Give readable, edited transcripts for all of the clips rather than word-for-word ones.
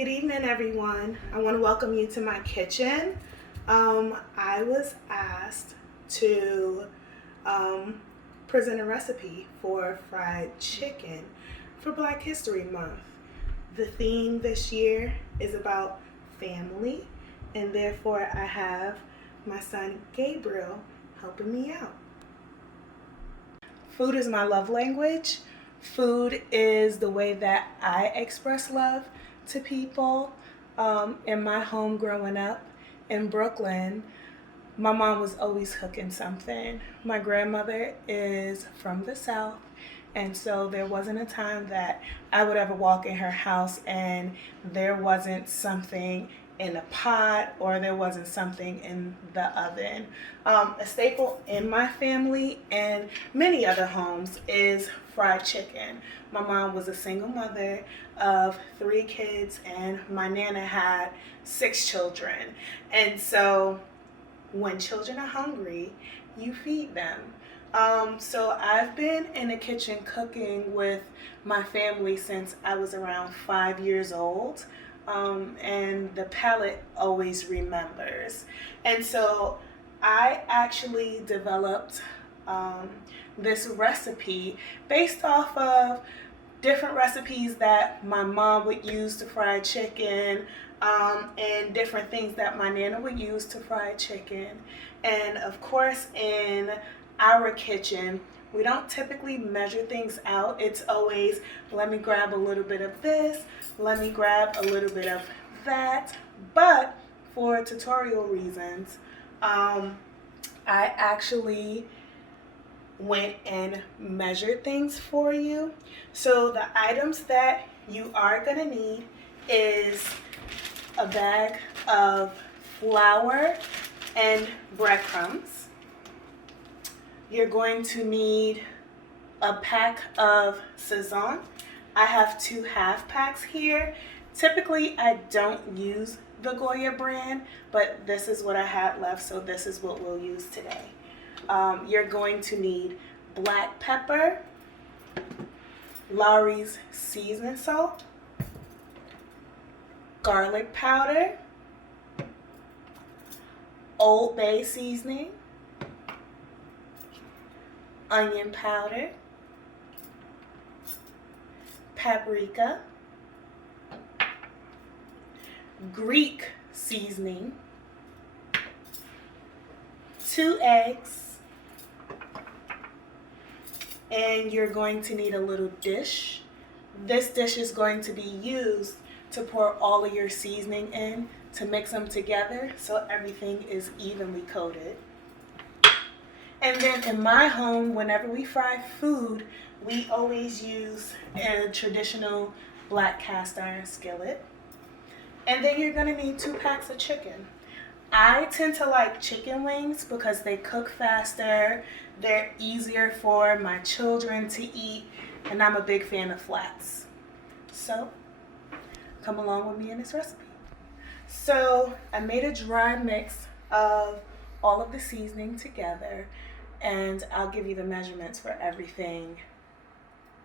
Good evening, everyone. I want to welcome you to my kitchen. I was asked to present a recipe for fried chicken for Black History Month. The theme this year is about family, and therefore I have my son Gabriel helping me out. Food is my love language. Food is the way that I express love to people. In my home growing up in Brooklyn, my mom was always cooking something. My grandmother is from the South, and so there wasn't a time that I would ever walk in her house and there wasn't something in a pot or there wasn't something in the oven. A staple in my family and many other homes is fried chicken. My mom was a single mother of 3 kids, and my nana had 6 children. And so when children are hungry, you feed them. So I've been in the kitchen cooking with my family since I was around 5 years old. And the palate always remembers. And so I actually developed this recipe based off of different recipes that my mom would use to fry chicken, and different things that my nana would use to fry chicken. And of course, in our kitchen, we don't typically measure things out. It's always, let me grab a little bit of this, let me grab a little bit of that. But for tutorial reasons, I actually went and measured things for you. So the items that you are gonna need is a bag of flour and breadcrumbs. You're going to need a pack of Sazon. I have 2 half packs here. Typically, I don't use the Goya brand, but this is what I had left, so this is what we'll use today. You're going to need black pepper, Lawry's seasoning salt, garlic powder, Old Bay seasoning, onion powder, paprika, Greek seasoning, 2 eggs, and you're going to need a little dish. This dish is going to be used to pour all of your seasoning in to mix them together so everything is evenly coated. And then in my home, whenever we fry food, we always use a traditional black cast iron skillet. And then you're gonna need 2 packs of chicken. I tend to like chicken wings because they cook faster, they're easier for my children to eat, and I'm a big fan of flats. So come along with me in this recipe. So I made a dry mix of all of the seasoning together, and I'll give you the measurements for everything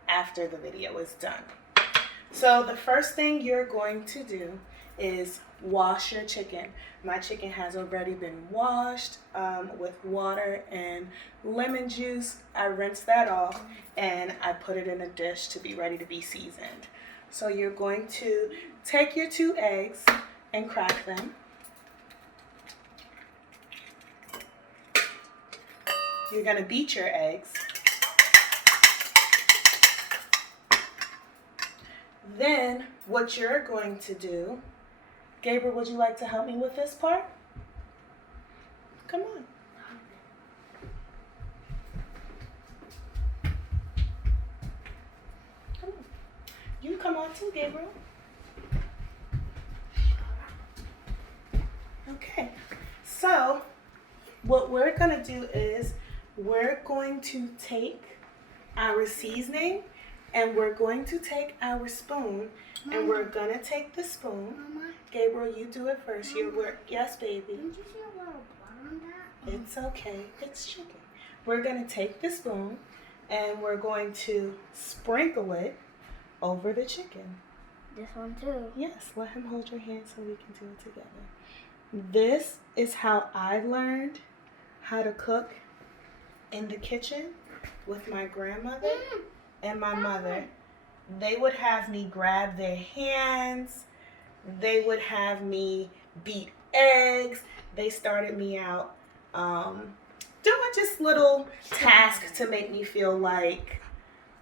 after the video is done. So the first thing you're going to do is wash your chicken. My chicken has already been washed with water and lemon juice. I rinsed that off and I put it in a dish to be ready to be seasoned. So you're going to take your 2 eggs and crack them. You're going to beat your eggs. Then what you're going to do, Gabriel, would you like to help me with this part? Come on. Come on. You come on too, Gabriel. Okay. So what we're going to do is we're going to take our seasoning and we're going to take our spoon, Mama, and we're going to take the spoon. Mama, Gabriel, you do it first. Mama, you work. Yes, baby. Didn't you see a little blood on that? It's okay. It's chicken. We're going to take the spoon and we're going to sprinkle it over the chicken. This one too. Yes, let him hold your hand so we can do it together. This is how I learned how to cook in the kitchen with my grandmother and my mother. They would have me grab their hands. They would have me beat eggs. They started me out doing just little tasks to make me feel like,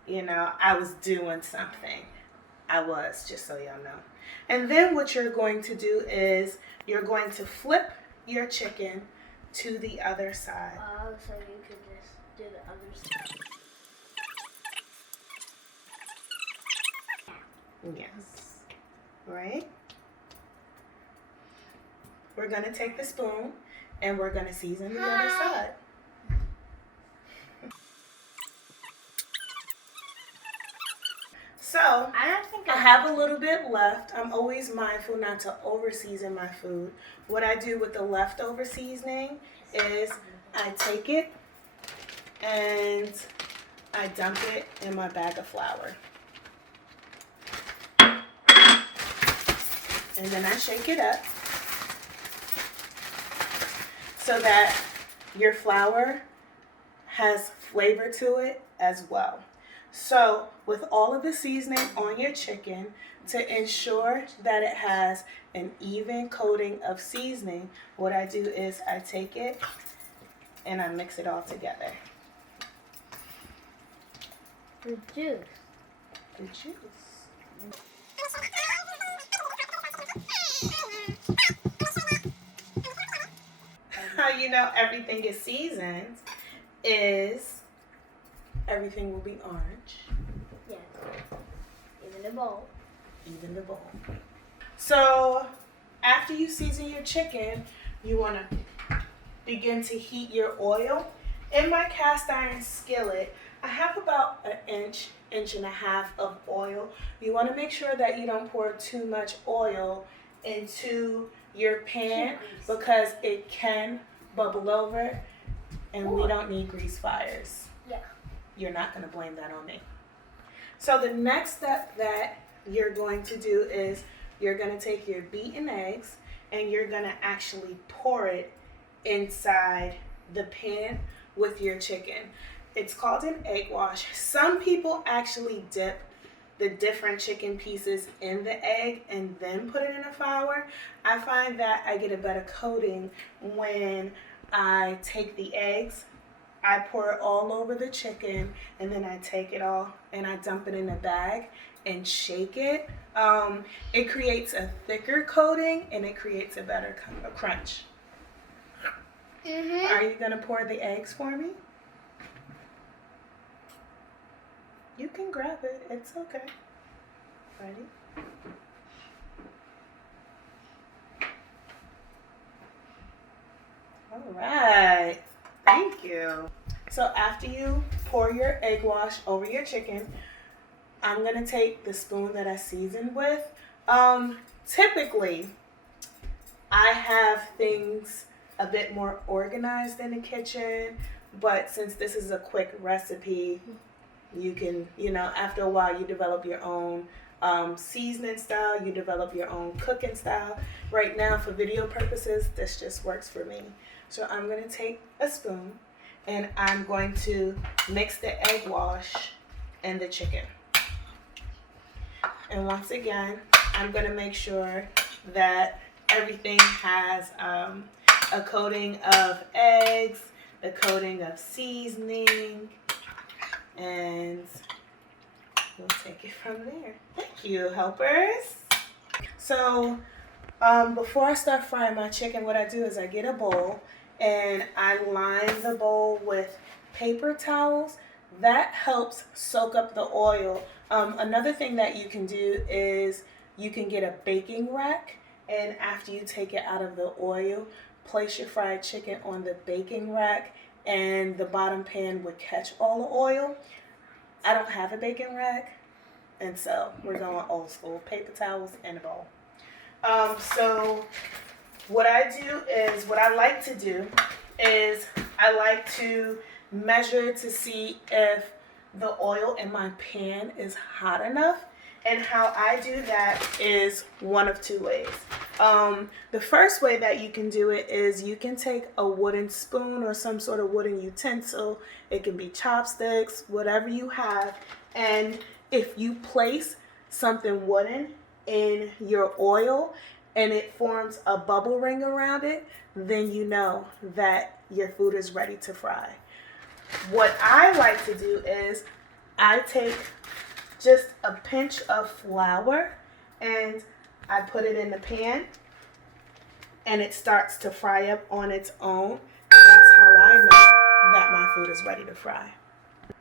I was doing something. I was, just so y'all know. And then what you're going to do is you're going to flip your chicken to the other side. Oh, so you could just do the other side. Yes. Right? We're going to take the spoon and we're going to season the other side. So, I have a little bit left. I'm always mindful not to over season my food. What I do with the leftover seasoning is I take it and I dump it in my bag of flour. And then I shake it up so that your flour has flavor to it as well. So with all of the seasoning on your chicken, to ensure that it has an even coating of seasoning, what I do is I take it and I mix it all together. The juice. The juice. How you know everything is seasoned is everything will be orange. Yes. Even the bowl. Even the bowl. So after you season your chicken, you want to begin to heat your oil. In my cast iron skillet, I have about an inch and a half of oil. You want to make sure that you don't pour too much oil into your pan because it can bubble over and we don't need grease fires. Yeah. You're not going to blame that on me. So the next step that you're going to do is you're going to take your beaten eggs and you're going to actually pour it inside the pan with your chicken. It's called an egg wash. Some people actually dip the different chicken pieces in the egg and then put it in a flour. I find that I get a better coating when I take the eggs, I pour it all over the chicken, and then I take it all and I dump it in a bag and shake it. It creates a thicker coating and it creates a better crunch. Mm-hmm. Are you gonna pour the eggs for me? You can grab it, it's okay. Ready? All right, thank you. So after you pour your egg wash over your chicken, I'm gonna take the spoon that I seasoned with. Typically, I have things a bit more organized in the kitchen, but since this is a quick recipe, you can, after a while you develop your own seasoning style, you develop your own cooking style. Right now, for video purposes, this just works for me. So I'm gonna take a spoon and I'm going to mix the egg wash and the chicken. And once again, I'm gonna make sure that everything has a coating of eggs, a coating of seasoning, and we'll take it from there. Thank you, helpers. So before I start frying my chicken, what I do is I get a bowl and I line the bowl with paper towels. That helps soak up the oil. Another thing that you can do is you can get a baking rack, and after you take it out of the oil, place your fried chicken on the baking rack and the bottom pan would catch all the oil. I don't have a baking rack, and so we're going old school, paper towels and a bowl. So what I like to do is I like to measure to see if the oil in my pan is hot enough. And how I do that is one of two ways. The first way that you can do it is you can take a wooden spoon or some sort of wooden utensil. It can be chopsticks, whatever you have. And if you place something wooden in your oil and it forms a bubble ring around it, then you know that your food is ready to fry. What I like to do is I take just a pinch of flour and I put it in the pan and it starts to fry up on its own. That's how I know that my food is ready to fry.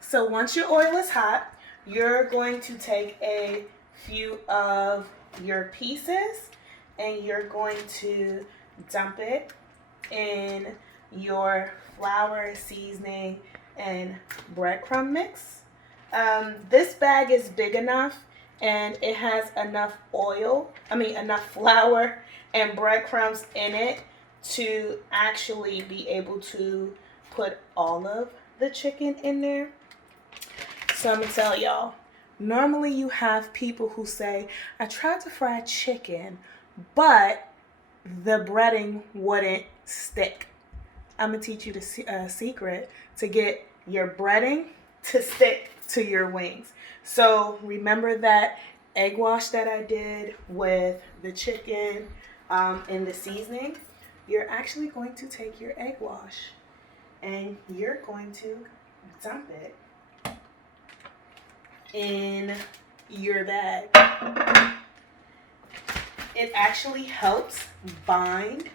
So once your oil is hot, you're going to take a few of your pieces and you're going to dump it in your flour, seasoning, and breadcrumb mix. This bag is big enough and it has enough enough flour and breadcrumbs in it to actually be able to put all of the chicken in there. So I'm gonna tell y'all, normally you have people who say, I tried to fry chicken, but the breading wouldn't stick. I'm gonna teach you the secret to get your breading to stick to your wings. So remember that egg wash that I did with the chicken and the seasoning? You're actually going to take your egg wash and you're going to dump it in your bag. It actually helps bind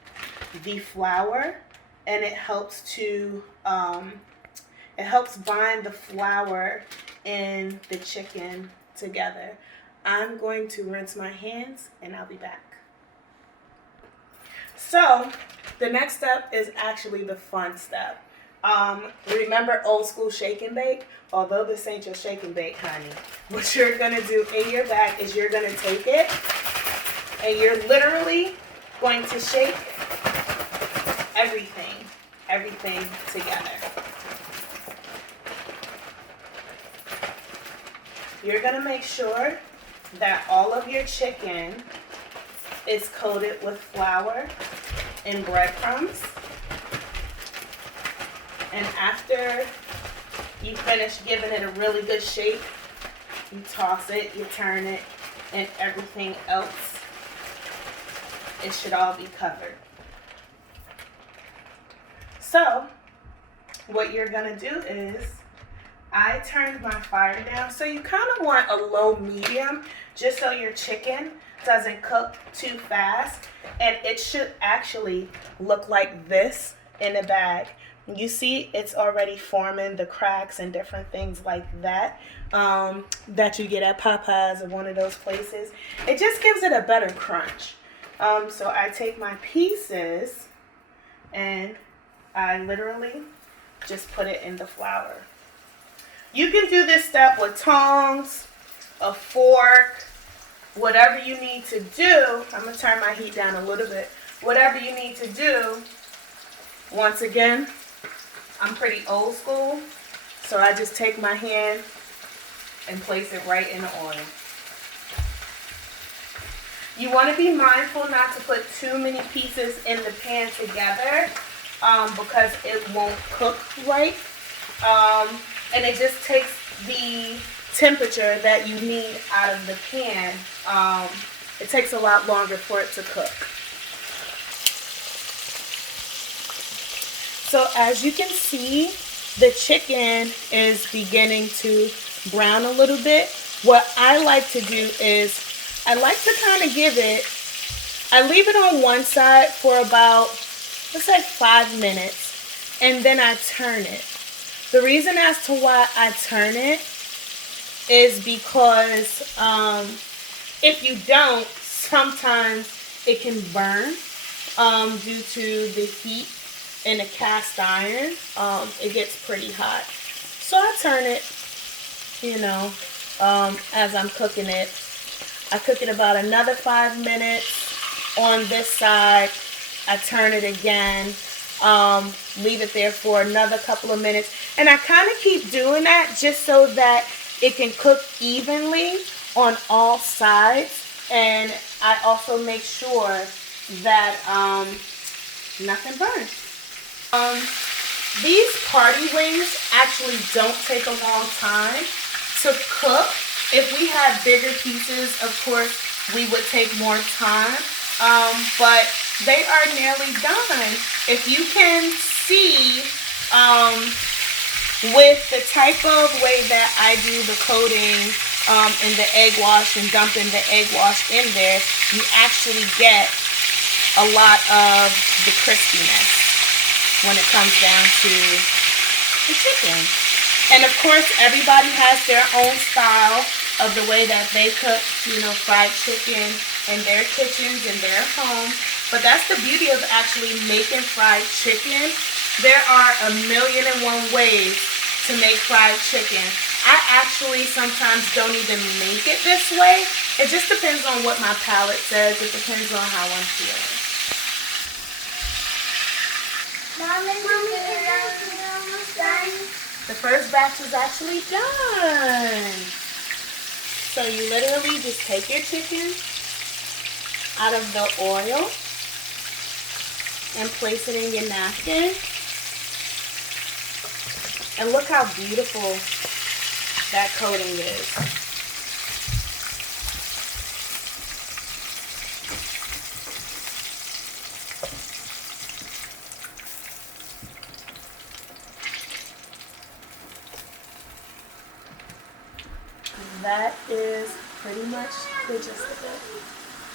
the flour and it helps bind the flour and the chicken together. I'm going to rinse my hands and I'll be back. So the next step is actually the fun step. Remember old school shake and bake? Although this ain't your shake and bake, honey, what you're gonna do in your bag is you're gonna take it and you're literally going to shake everything together. You're gonna make sure that all of your chicken is coated with flour and breadcrumbs. And after you finish giving it a really good shake, you toss it, you turn it, and everything else, it should all be covered. So what you're gonna do is, I turned my fire down. So you kind of want a low medium just so your chicken doesn't cook too fast. And it should actually look like this in the bag. You see it's already forming the cracks and different things like that that you get at Popeyes or one of those places. It just gives it a better crunch. So I take my pieces and I literally just put it in the flour. You can do this step with tongs, a fork, whatever you need to do. I'm going to turn my heat down a little bit. Whatever you need to do. Once again, I'm pretty old school, so I just take my hand and place it right in the oil. You want to be mindful not to put too many pieces in the pan together because it won't cook right. And it just takes the temperature that you need out of the pan. It takes a lot longer for it to cook. So as you can see, the chicken is beginning to brown a little bit. What I like to do is I like to kind of I leave it on one side for about, let's say 5 minutes, and then I turn it. The reason as to why I turn it is because if you don't, sometimes it can burn due to the heat in a cast iron. It gets pretty hot. So I turn it, as I'm cooking it. I cook it about another 5 minutes on this side. I turn it again. Leave it there for another couple of minutes. And I kind of keep doing that just so that it can cook evenly on all sides, and I also make sure that nothing burns. These party wings actually don't take a long time to cook. If we had bigger pieces, of course, we would take more time, but they are nearly done. If you can see, with the type of way that I do the coating in the egg wash and dumping the egg wash in there, you actually get a lot of the crispiness when it comes down to the chicken. And of course, everybody has their own style of the way that they cook, fried chicken in their kitchens, in their homes. But that's the beauty of actually making fried chicken. There are 1,000,001 ways to make fried chicken. I actually sometimes don't even make it this way. It just depends on what my palate says. It depends on how I'm feeling. Mommy, is it almost done? The first batch is actually done. So you literally just take your chicken out of the oil and place it in your napkin. And look how beautiful that coating is. That is pretty much the gist of it.